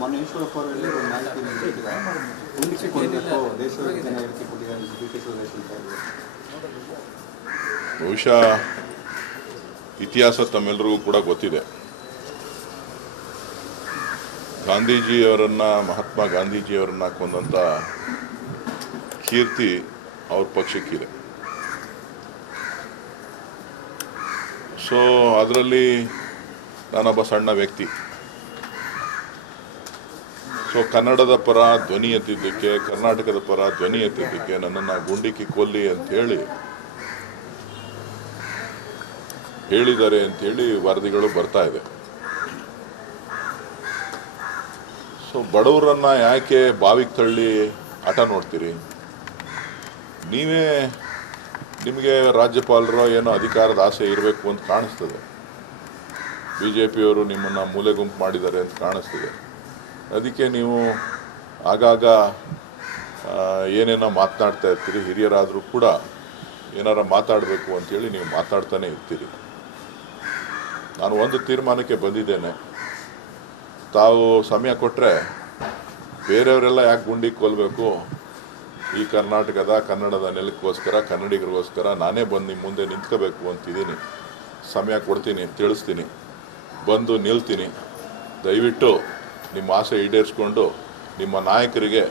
ಮೊನ್ನೆ ಈಶ್ವರಪ್ಪ ಅವರಲ್ಲಿ ಒಂದು ಮಾಹಿತಿ ನೀಡಿದ್ದಾರೆ, ದೇಶದ ಜನ ಹೇಳಿಕೆ ಕೊಟ್ಟಿದ್ದಾರೆ ಡಿ.ಕೆ. ಸುರೇಶ್ ಅಂತ ಹೇಳಿ. ಬಹುಶಃ ಇತಿಹಾಸ ತಮ್ಮೆಲ್ಲರಿಗೂ ಕೂಡ ಗೊತ್ತಿದೆ. ಮಹಾತ್ಮ ಗಾಂಧೀಜಿಯವರನ್ನ ಕೊಂದಂಥ ಕೀರ್ತಿ ಅವ್ರ ಪಕ್ಷಕ್ಕಿದೆ. ಸೊ ಅದರಲ್ಲಿ ನಾನೊಬ್ಬ ಸಣ್ಣ ವ್ಯಕ್ತಿ. ಸೊ ಕನ್ನಡದ ಪರ ಧ್ವನಿ ಎತ್ತಿದ್ದಕ್ಕೆ, ಕರ್ನಾಟಕದ ಪರ ಧ್ವನಿ ಎತ್ತಿದ್ದಕ್ಕೆ ನನ್ನನ್ನು ಗುಂಡಿಕ್ಕಿ ಕೊಲ್ಲಿ ಅಂತ ಹೇಳಿದ್ದಾರೆ ಅಂತೇಳಿ ವರದಿಗಳು ಬರ್ತಾ ಇದೆ. ಸೊ ಬಡವರನ್ನ ಯಾಕೆ ಬಾವಿಗೆ ತಳ್ಳಿ ಆಟ ನೋಡ್ತೀರಿ? ನಿಮಗೆ ರಾಜ್ಯಪಾಲರೋ ಏನೋ ಅಧಿಕಾರದ ಆಸೆ ಇರಬೇಕು ಅಂತ ಕಾಣಿಸ್ತದೆ. BJPಯವರು ನಿಮ್ಮನ್ನು ಮೂಲೆ ಗುಂಪು ಮಾಡಿದ್ದಾರೆ ಅಂತ ಕಾಣಿಸ್ತದೆ. ಅದಕ್ಕೆ ನೀವು ಆಗಾಗ ಏನೇನೋ ಮಾತನಾಡ್ತಾ ಇರ್ತೀರಿ. ಹಿರಿಯರಾದರೂ ಕೂಡ ಏನಾರ ಮಾತಾಡಬೇಕು ಅಂತೇಳಿ ನೀವು ಮಾತಾಡ್ತಾನೆ ಇರ್ತೀರಿ. ನಾನು ಒಂದು ತೀರ್ಮಾನಕ್ಕೆ ಬಂದಿದ್ದೇನೆ, ತಾವು ಸಮಯ ಕೊಟ್ಟರೆ ಬೇರೆಯವರೆಲ್ಲ ಯಾಕೆ ಗುಂಡಿ ಕೊಲ್ಲಬೇಕು, ಈ ಕನ್ನಡದ ನೆಲಕ್ಕೋಸ್ಕರ, ಕನ್ನಡಿಗರಿಗೋಸ್ಕರ ನಾನೇ ಬಂದು ನಿಮ್ಮ ಮುಂದೆ ನಿಂತ್ಕೋಬೇಕು ಅಂತಿದ್ದೀನಿ. ಸಮಯ ಕೊಡ್ತೀನಿ, ತಿಳಿಸ್ತೀನಿ, ಬಂದು ನಿಲ್ತೀನಿ. ದಯವಿಟ್ಟು ನಿಮ್ಮ ಆಸೆ ಈಡೇರಿಸ್ಕೊಂಡು ನಿಮ್ಮ ನಾಯಕರಿಗೆ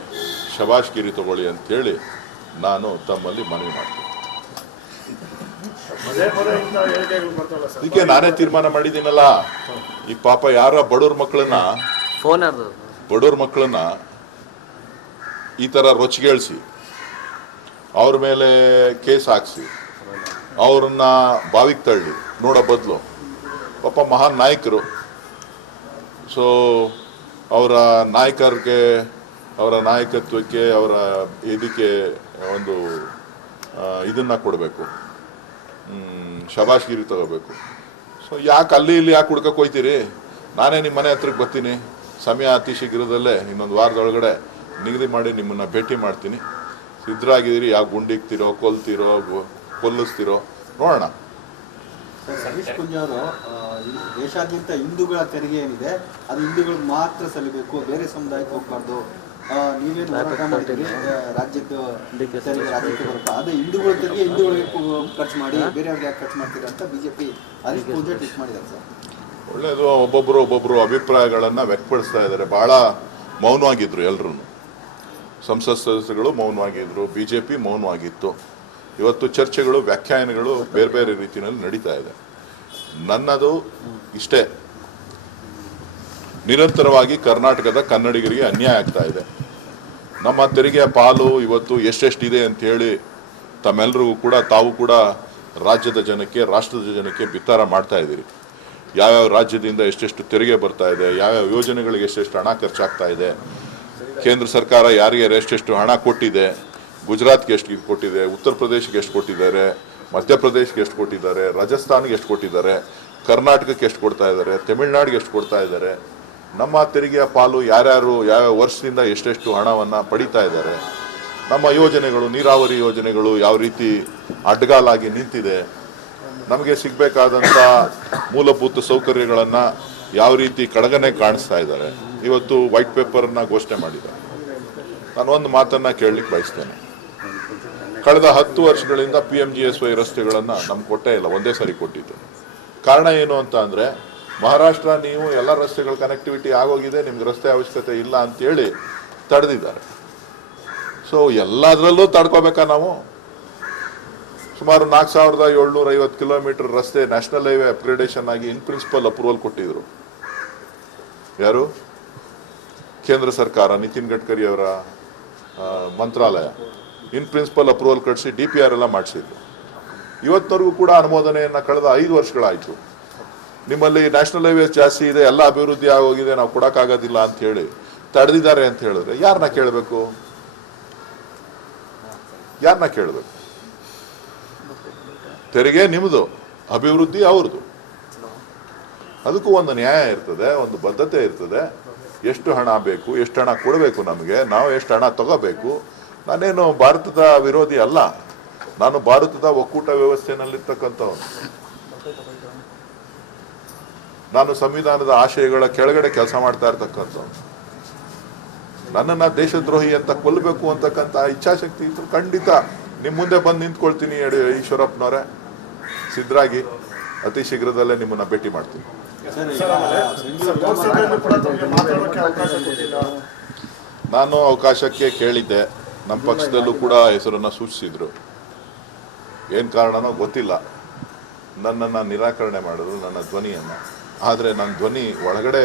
ಶಬಾಷ್ಗಿರಿ ತಗೊಳ್ಳಿ ಅಂಥೇಳಿ ನಾನು ತಮ್ಮಲ್ಲಿ ಮನವಿ ಮಾಡ್ತೀನಿ. ಅದಕ್ಕೆ ನಾನೇ ತೀರ್ಮಾನ ಮಾಡಿದ್ದೀನಲ್ಲ, ಈ ಪಾಪ ಯಾರ ಬಡವ್ರ ಮಕ್ಕಳನ್ನ ಈ ಥರ ರೊಚ್ಚಿಗೇಳಿಸಿ ಅವ್ರ ಮೇಲೆ ಕೇಸ್ ಹಾಕ್ಸಿ ಅವ್ರನ್ನ ಬಾವಿಗೆ ತಳ್ಳಿ ನೋಡೋ ಬದಲು ಪಾಪ ಮಹಾನ್ ನಾಯಕರು. ಸೊ ಅವರ ನಾಯಕತ್ವಕ್ಕೆ ಅವರ ಇದಕ್ಕೆ ಒಂದು ಇದನ್ನು ಕೊಡಬೇಕು, ಶಬಾಷ್ಗಿರಿ ತಗೋಬೇಕು. ಸೊ ಯಾಕೆ ಅಲ್ಲಿ ಇಲ್ಲಿ ಯಾಕೆ ಹುಡ್ಕಕ್ಕೆ ಹೋಗ್ತೀರಿ? ನಾನೇ ನಿಮ್ಮ ಮನೆ ಹತ್ರಕ್ಕೆ ಬರ್ತೀನಿ. ಸಮಯ ಅತಿ ಶೀಘ್ರದಲ್ಲೇ ಇನ್ನೊಂದು ವಾರದೊಳಗಡೆ ನಿಗದಿ ಮಾಡಿ ನಿಮ್ಮನ್ನು ಭೇಟಿ ಮಾಡ್ತೀನಿ. ಸಿದ್ಧರಾಗಿದ್ದೀರಿ? ಯಾವ ಗುಂಡಿಗ್ತಿರೋ, ಕೊಲ್ಲಿಸ್ತಿರೋ ನೋಡೋಣ. ಸತೀಶ್ ಕುಂಜ್ ಅವರು ದೇಶಾದ್ಯಂತ ಹಿಂದೂಗಳ ತೆರಿಗೆ ಏನಿದೆ ಅದು ಹಿಂದೂಗಳಿಗೆ ಮಾತ್ರ ಸಲ್ಲಬೇಕು, ಬೇರೆ ಸಮುದಾಯಕ್ಕೆ ಹೋಗ್ಬಾರ್ದು. ನೀವೇನು ಹೋರಾಟ ಮಾಡಿದ್ದೀರಿ ರಾಜ್ಯಕ್ಕೆ ಬರುತ್ತೆ, ಅದೇ ಹಿಂದೂಗಳ ತೆರಿಗೆ ಹಿಂದೂಗಳಿಗೆ ಖರ್ಚು ಮಾಡಿ ಬೇರೆಯವ್ರಿಗೆ ಯಾಕೆ ಖರ್ಚು ಮಾಡ್ತೀರಾ ಅಂತ ಬಿಜೆಪಿ ಹರೀಶ್ ಪೂಜೆ ಟ್ವೀಟ್ ಮಾಡಿದ್ದಾರೆ ಸರ್. ಒಳ್ಳೆಯದು. ಒಬ್ಬೊಬ್ಬರು ಅಭಿಪ್ರಾಯಗಳನ್ನು ವ್ಯಕ್ತಪಡಿಸ್ತಾ ಇದ್ದಾರೆ. ಭಾಳ ಮೌನವಾಗಿದ್ದರು ಎಲ್ಲರೂ. ಸಂಸತ್ ಸದಸ್ಯರುಗಳು ಮೌನವಾಗಿದ್ದರು, BJP ಮೌನವಾಗಿತ್ತು. ಇವತ್ತು ಚರ್ಚೆಗಳು, ವ್ಯಾಖ್ಯಾನಗಳು ಬೇರೆ ಬೇರೆ ರೀತಿಯಲ್ಲಿ ನಡೀತಾ ಇದೆ. ನನ್ನದು ಇಷ್ಟೇ, ನಿರಂತರವಾಗಿ ಕರ್ನಾಟಕದ ಕನ್ನಡಿಗರಿಗೆ ಅನ್ಯಾಯ ಆಗ್ತಾ ಇದೆ. ನಮ್ಮ ತೆರಿಗೆಯ ಪಾಲು ಇವತ್ತು ಎಷ್ಟೆಷ್ಟಿದೆ ಅಂಥೇಳಿ ತಮ್ಮೆಲ್ಲರಿಗೂ ಕೂಡ, ತಾವು ಕೂಡ ರಾಜ್ಯದ ಜನಕ್ಕೆ, ರಾಷ್ಟ್ರದ ಜನಕ್ಕೆ ಬಿತ್ತರ ಮಾಡ್ತಾ ಇದ್ದೀರಿ. ಯಾವ್ಯಾವ ರಾಜ್ಯದಿಂದ ಎಷ್ಟೆಷ್ಟು ತೆರಿಗೆ ಬರ್ತಾ ಇದೆ, ಯಾವ್ಯಾವ ಯೋಜನೆಗಳಿಗೆ ಎಷ್ಟೆಷ್ಟು ಹಣ ಖರ್ಚಾಗ್ತಾ ಇದೆ, ಕೇಂದ್ರ ಸರ್ಕಾರ ಯಾರಿಗೆ ಎಷ್ಟೆಷ್ಟು ಹಣ ಕೊಟ್ಟಿದೆ, ಗುಜರಾತ್ಗೆ ಎಷ್ಟು ಕೊಟ್ಟಿದೆ, ಉತ್ತರ ಪ್ರದೇಶಕ್ಕೆ ಎಷ್ಟು ಕೊಟ್ಟಿದ್ದಾರೆ, ಮಧ್ಯಪ್ರದೇಶಕ್ಕೆ ಎಷ್ಟು ಕೊಟ್ಟಿದ್ದಾರೆ, ರಾಜಸ್ಥಾನ್ಗೆ ಎಷ್ಟು ಕೊಟ್ಟಿದ್ದಾರೆ, ಕರ್ನಾಟಕಕ್ಕೆ ಎಷ್ಟು ಕೊಡ್ತಾ ಇದ್ದಾರೆ, ತಮಿಳುನಾಡಿಗೆ ಎಷ್ಟು ಕೊಡ್ತಾ ಇದ್ದಾರೆ, ನಮ್ಮ ತೆರಿಗೆಯ ಪಾಲು ಯಾರ್ಯಾರು ಯಾವ್ಯಾವ ವರ್ಷದಿಂದ ಎಷ್ಟೆಷ್ಟು ಹಣವನ್ನು ಪಡಿತಾ ಇದ್ದಾರೆ, ನಮ್ಮ ಯೋಜನೆಗಳು, ನೀರಾವರಿ ಯೋಜನೆಗಳು ಯಾವ ರೀತಿ ಅಡ್ಡಗಾಲಾಗಿ ನಿಂತಿದೆ, ನಮಗೆ ಸಿಗಬೇಕಾದಂಥ ಮೂಲಭೂತ ಸೌಕರ್ಯಗಳನ್ನು ಯಾವ ರೀತಿ ಕಡೆಗಣೆ ಕಾಣಿಸ್ತಾ ಇದ್ದಾರೆ. ಇವತ್ತು ವೈಟ್ ಪೇಪರನ್ನು ಘೋಷಣೆ ಮಾಡಿದ್ದಾರೆ. ನಾನು ಒಂದು ಮಾತನ್ನು ಕೇಳಲಿಕ್ಕೆ ಬಯಸ್ತೇನೆ. ಕಳೆದ 10 ವರ್ಷಗಳಿಂದ PMGSY ರಸ್ತೆಗಳನ್ನು ನಮ್ಗೆ ಕೊಟ್ಟೇ ಇಲ್ಲ, ಒಂದೇ ಸಾರಿ ಕೊಟ್ಟಿದ್ದು. ಕಾರಣ ಏನು ಅಂತ ಅಂದರೆ, ಮಹಾರಾಷ್ಟ್ರ ನೀವು ಎಲ್ಲ ರಸ್ತೆಗಳ ಕನೆಕ್ಟಿವಿಟಿ ಆಗೋಗಿದೆ, ನಿಮ್ಗೆ ರಸ್ತೆ ಅವಶ್ಯಕತೆ ಇಲ್ಲ ಅಂತೇಳಿ ತಡೆದಿದ್ದಾರೆ. ಸೊ ಎಲ್ಲದರಲ್ಲೂ ತಡ್ಕೋಬೇಕಾ ನಾವು? ಸುಮಾರು 4750 ಕಿಲೋಮೀಟರ್ ರಸ್ತೆ ನ್ಯಾಷನಲ್ ಹೈವೇ ಅಪ್ಗ್ರೇಡೇಷನ್ ಆಗಿ ಇನ್ ಪ್ರಿನ್ಸಿಪಲ್ ಅಪ್ರೂವಲ್ ಕೊಟ್ಟಿದ್ರು. ಯಾರು? ಕೇಂದ್ರ ಸರ್ಕಾರ, ನಿತಿನ್ ಗಡ್ಕರಿ ಅವರ ಮಂತ್ರಾಲಯ ಇನ್ ಪ್ರಿನ್ಸಿಪಲ್ ಅಪ್ರೂವಲ್ ಕಳಿಸಿ DPR ಎಲ್ಲ ಮಾಡಿಸಿದ್ರು. ಇವತ್ತವರೆಗೂ ಕೂಡ ಅನುಮೋದನೆಯನ್ನು ಕಳೆದ 5 ವರ್ಷಗಳಾಯಿತು. ನಿಮ್ಮಲ್ಲಿ ನ್ಯಾಷನಲ್ ಹೈವೇಸ್ ಜಾಸ್ತಿ ಇದೆ, ಎಲ್ಲ ಅಭಿವೃದ್ಧಿ ಆಗೋಗಿದೆ, ನಾವು ಕೊಡೋಕ್ಕಾಗೋದಿಲ್ಲ ಅಂತ ಹೇಳಿ ತಡೆದಿದ್ದಾರೆ ಅಂತ ಹೇಳಿದ್ರೆ ಯಾರನ್ನ ಕೇಳಬೇಕು? ತೆರಿಗೆ ನಿಮ್ಮದು, ಅಭಿವೃದ್ಧಿ ಅವ್ರದ್ದು. ಅದಕ್ಕೂ ಒಂದು ನ್ಯಾಯ ಇರ್ತದೆ, ಒಂದು ಬದ್ಧತೆ ಇರ್ತದೆ. ಎಷ್ಟು ಹಣ ಬೇಕು, ಎಷ್ಟು ಹಣ ಕೊಡಬೇಕು ನಮಗೆ, ನಾವು ಎಷ್ಟು ಹಣ ತಗೋಬೇಕು. ನಾನೇನು ಭಾರತದ ವಿರೋಧಿ ಅಲ್ಲ, ನಾನು ಭಾರತದ ಒಕ್ಕೂಟ ವ್ಯವಸ್ಥೆಯಲ್ಲಿರ್ತಕ್ಕಂಥವನು. ನಾನು ಸಂವಿಧಾನದ ಆಶಯಗಳ ಕೆಳಗಡೆ ಕೆಲಸ ಮಾಡ್ತಾ ಇರ್ತಕ್ಕಂಥವನು. ನನ್ನನ್ನು ದೇಶದ್ರೋಹಿ ಅಂತ ಕೊಲ್ಲಬೇಕು ಅಂತಕ್ಕಂಥ ಇಚ್ಛಾಶಕ್ತಿ ಇತ್ತು ಖಂಡಿತ ನಿಮ್ಮ ಮುಂದೆ ಬಂದು ನಿಂತ್ಕೊಳ್ತೀನಿ. ಈಶ್ವರಪ್ಪನವರೇ, ಸಿದ್ಧರಾಗಿ ಅತಿ ಶೀಘ್ರದಲ್ಲೇ ನಿಮ್ಮನ್ನು ಭೇಟಿ ಮಾಡ್ತೀನಿ. ನಾನು ಅವಕಾಶಕ್ಕೆ ಕೇಳಿದ್ದೆ. ನಮ್ಮ ಪಕ್ಷದಲ್ಲೂ ಕೂಡ ಹೆಸರನ್ನು ಸೂಚಿಸಿದ್ರು. ಏನು ಕಾರಣನೋ ಗೊತ್ತಿಲ್ಲ, ನನ್ನನ್ನು ನಿರಾಕರಣೆ ಮಾಡಿದ್ರು, ನನ್ನ ಧ್ವನಿಯನ್ನು. ಆದರೆ ನನ್ನ ಧ್ವನಿ ಒಳಗಡೆ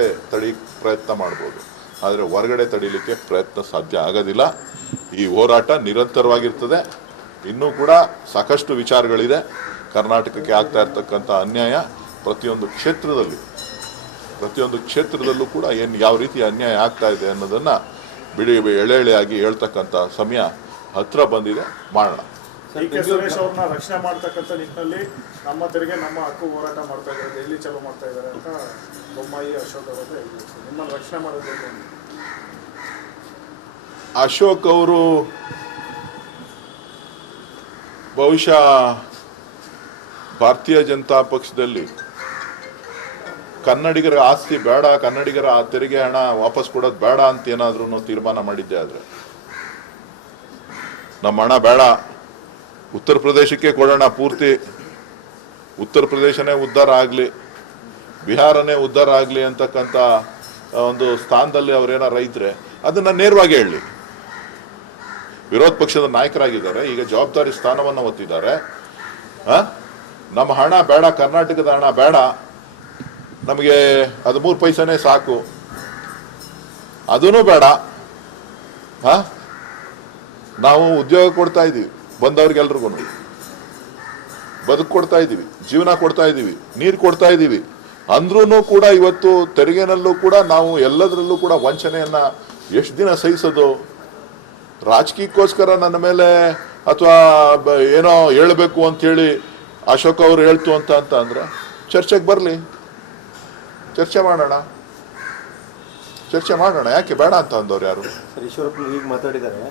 ಪ್ರಯತ್ನ ಮಾಡ್ಬೋದು, ಆದರೆ ಹೊರಗಡೆ ತಡೀಲಿಕ್ಕೆ ಪ್ರಯತ್ನ ಸಾಧ್ಯ ಆಗೋದಿಲ್ಲ. ಈ ಹೋರಾಟ ನಿರಂತರವಾಗಿರ್ತದೆ. ಇನ್ನೂ ಕೂಡ ಸಾಕಷ್ಟು ವಿಚಾರಗಳಿದೆ. ಕರ್ನಾಟಕಕ್ಕೆ ಆಗ್ತಾ ಇರ್ತಕ್ಕಂಥ ಅನ್ಯಾಯ ಪ್ರತಿಯೊಂದು ಕ್ಷೇತ್ರದಲ್ಲೂ ಕೂಡ ಯಾವ ರೀತಿ ಅನ್ಯಾಯ ಆಗ್ತಾ ಇದೆ ಅನ್ನೋದನ್ನು ಎಳೆಯಾಗಿ ಹೇಳ್ತಕ್ಕಂಥ ಸಮಯ ಹತ್ರ ಬಂದಿದೆ. ಮಾಡೋಣ. ಸುರೇಶ್ ಅವ್ರನ್ನ ರಕ್ಷಣೆ ಮಾಡ್ತಕ್ಕಂಥ ನಿಟ್ಟಿನಲ್ಲಿ ನಮ್ಮ ತೆರಿಗೆ ನಮ್ಮ ಹಕ್ಕು ಹೋರಾಟ ಮಾಡ್ತಾ ಇದ್ದಾರೆ, ದೆಹಲಿ ಚಾಲೂ ಮಾಡ್ತಾ ಇದ್ದಾರೆ ಅಂತ ಬೊಮ್ಮಾಯಿ ಅಶೋಕ್ ಅವರೇ ನಿಮ್ಮನ್ನು ರಕ್ಷಣೆ ಮಾಡೋದಕ್ಕೆ. ಅಶೋಕ್ ಅವರು ಬಹುಶಃ ಭಾರತೀಯ ಜನತಾ ಪಕ್ಷದಲ್ಲಿ ಕನ್ನಡಿಗರ ಆಸ್ತಿ ಬೇಡ, ಕನ್ನಡಿಗರ ತೆರಿಗೆ ಹಣ ವಾಪಸ್ ಕೊಡೋದು ಬೇಡ ಅಂತ ಏನಾದ್ರೂ ತೀರ್ಮಾನ ಮಾಡಿದ್ದೆ. ಆದರೆ ನಮ್ಮ ಹಣ ಬೇಡ, ಉತ್ತರ ಪ್ರದೇಶಕ್ಕೆ ಕೊಡೋಣ, ಪೂರ್ತಿ ಉತ್ತರ ಪ್ರದೇಶನೇ ಉದ್ಧಾರ ಆಗಲಿ, ಬಿಹಾರನೇ ಉದ್ಧಾರ ಆಗಲಿ ಅಂತಕ್ಕಂಥ ಒಂದು ಸ್ಥಾನದಲ್ಲಿ ಅವರೇನಾರ ಇದ್ರೆ ಅದನ್ನು ನೇರವಾಗಿ ಹೇಳಲಿ. ವಿರೋಧ ಪಕ್ಷದ ನಾಯಕರಾಗಿದ್ದಾರೆ, ಈಗ ಜವಾಬ್ದಾರಿ ಸ್ಥಾನವನ್ನು ಹೊತ್ತಿದ್ದಾರೆ. ನಮ್ಮ ಹಣ ಬೇಡ, ಕರ್ನಾಟಕದ ಹಣ ಬೇಡ, ನಮಗೆ 13 ಪೈಸೆನೇ ಸಾಕು, ಅದೂ ಬೇಡ. ನಾವು ಉದ್ಯೋಗ ಕೊಡ್ತಾ ಇದ್ದೀವಿ, ಬಂದವ್ರಿಗೆಲ್ರಿಗೂ ಬದುಕು ಕೊಡ್ತಾ ಇದ್ದೀವಿ, ಜೀವನ ಕೊಡ್ತಾ ಇದ್ದೀವಿ, ನೀರು ಕೊಡ್ತಾ ಇದ್ದೀವಿ. ಅಂದ್ರೂ ಕೂಡ ಇವತ್ತು ತೆರಿಗೆನಲ್ಲೂ ಕೂಡ ನಾವು ಎಲ್ಲದರಲ್ಲೂ ಕೂಡ ವಂಚನೆಯನ್ನು ಎಷ್ಟು ದಿನ ಸಹಿಸೋದು? ರಾಜಕೀಯಕ್ಕೋಸ್ಕರ ನನ್ನ ಮೇಲೆ ಅಥವಾ ಏನೋ ಹೇಳಬೇಕು ಅಂಥೇಳಿ ಅಶೋಕ್ ಅವರು ಹೇಳ್ತು ಅಂತ ಅಂದರೆ ಚರ್ಚೆಗೆ ಬರಲಿ, ಚರ್ಚೆ ಮಾಡೋಣ. ಯಾಕೆ ಬೇಡ ಅಂತ ಅಂದವ್ರು ಯಾರು? ಸರ್, ಈಶ್ವರಪ್ಪ ಈಗ ಮಾತಾಡಿದ್ದಾರೆ,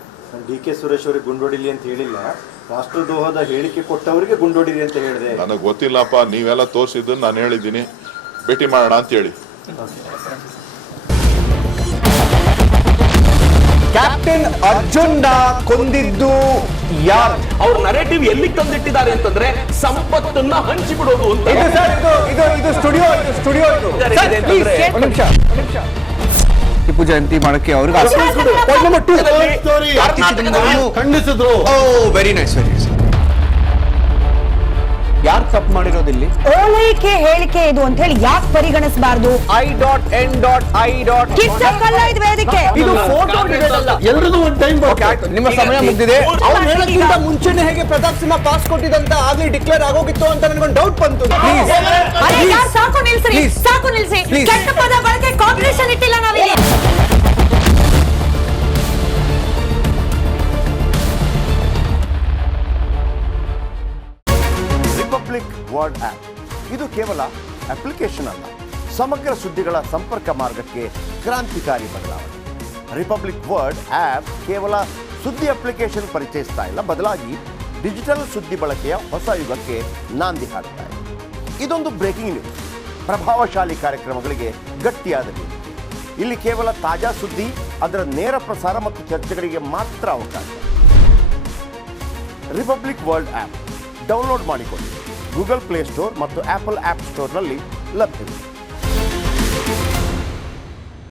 DK ಸುರೇಶ್ ಅವರಿಗೆ ಗುಂಡೊಡಿಲಿ ಅಂತ ಹೇಳಿಲ್ಲ, ರಾಷ್ಟ್ರದ್ರೋಹದ ಹೇಳಿಕೆ ಕೊಟ್ಟವರಿಗೆ ಗುಂಡೊಡಿಲಿ ಅಂತ ಹೇಳಿದೆ. ನನಗೆ ಗೊತ್ತಿಲ್ಲಪ್ಪ, ನೀವೆಲ್ಲ ತೋರಿಸಿದ್ದನ್ನು ನಾನು ಹೇಳಿದ್ದೀನಿ, ಭೇಟಿ ಮಾಡೋಣ ಅಂತ ಹೇಳಿ. ಕ್ಯಾಪ್ಟನ್ ಅರ್ಜುನ್ ಕೊಂದಿದ್ದು ಯಾರು? ಅವ್ರ ನರೇಟಿವ್ ಎಲ್ಲಿ ತಂದಿಟ್ಟಿದ್ದಾರೆ ಅಂತಂದ್ರೆ ಸಂಪತ್ತನ್ನ ಹಂಚಿಬಿಡೋದು ಅಂತ. ಇದು ಸ್ಟುಡಿಯೋ ಟಿಪ್ಪು ಜಯಂತಿ ಮಾಡಕ್ಕೆ ಅವ್ರಿಗೆ ಖಂಡಿಸಿದ್ರು. Very nice. ಯಾರು ತಪ್ಪು ಮಾಡಿರೋದಿಲ್ಲಿ? ಓಲೈಕೆ ಹೇಳಿಕೆ ಇದು ಅಂತ ಹೇಳಿ ಯಾಕೆ ಪರಿಗಣಿಸಬಾರದು? I.N.I. ವೇದಿಕೆ ಇದು ಫೋಟೋ ಎಲ್ರಿಗೂ ಒಂದು ಟೈಮ್ ನಿಮ್ಮ ಸಮಯ ಮುಗಿದಿದೆ. ಅವ್ರು ಹೇಳಕ್ಕಿಂತ ಮುಂಚೆನೆ ಹೇಗೆ ಪ್ರತಾಪ್ ಸಿಂಹ ಪಾಸ್ ಕೊಟ್ಟಿದಂತ ಆಗ್ಲಿ ಡಿಕ್ಲೇರ್ ಆಗೋಗಿತ್ತು ಅಂತ ನನಗೊಂದು ಡೌಟ್ ಬಂತು. ಸಾಕು ನಿಲ್ಸಿ. ಕೆಟ್ಟ ಪದ ಬಳಕೆ ಕಾಂಪಿಟೇಷನ್ ಇಟ್ಟಿಲ್ಲ ನಾವಿಲ್ಲಿ. ರಿಪಬ್ಲಿಕ್ ವರ್ಡ್ ಆಪ್ ಇದು ಕೇವಲ ಅಪ್ಲಿಕೇಶನ್ ಅಲ್ಲ, ಸಮಗ್ರ ಸುದ್ದಿಗಳ ಸಂಪರ್ಕ ಮಾರ್ಗಕ್ಕೆ ಕ್ರಾಂತಿಕಾರಿ ಬದಲಾವಣೆ. ರಿಪಬ್ಲಿಕ್ ವರ್ಡ್ ಆಪ್ ಕೇವಲ ಸುದ್ದಿ ಅಪ್ಲಿಕೇಶನ್ ಪರಿಚಯಿಸ್ತಾ ಇಲ್ಲ, ಬದಲಾಗಿ ಡಿಜಿಟಲ್ ಸುದ್ದಿ ಬಳಕೆಯ ಹೊಸ ಯುಗಕ್ಕೆ ನಾಂದಿ ಹಾಡ್ತಾ ಇದೆ. ಇದೊಂದು ಬ್ರೇಕಿಂಗ್ ನ್ಯೂಸ್, ಪ್ರಭಾವಶಾಲಿ ಕಾರ್ಯಕ್ರಮಗಳಿಗೆ ಗಟ್ಟಿಯಾದ ನ್ಯೂಸ್. ಇಲ್ಲಿ ಕೇವಲ ತಾಜಾ ಸುದ್ದಿ, ಅದರ ನೇರ ಪ್ರಸಾರ ಮತ್ತು ಚರ್ಚೆಗಳಿಗೆ ಮಾತ್ರ ಅವಕಾಶ. ರಿಪಬ್ಲಿಕ್ ವರ್ಲ್ಡ್ ಆ್ಯಪ್ ಡೌನ್ಲೋಡ್ ಮಾಡಿಕೊಳ್ಳಿ. ಗೂಗಲ್ ಪ್ಲೇಸ್ಟೋರ್ ಮತ್ತು ಆಪಲ್ ಆ್ಯಪ್ ಸ್ಟೋರ್ನಲ್ಲಿ ಲಭ್ಯವಿದೆ.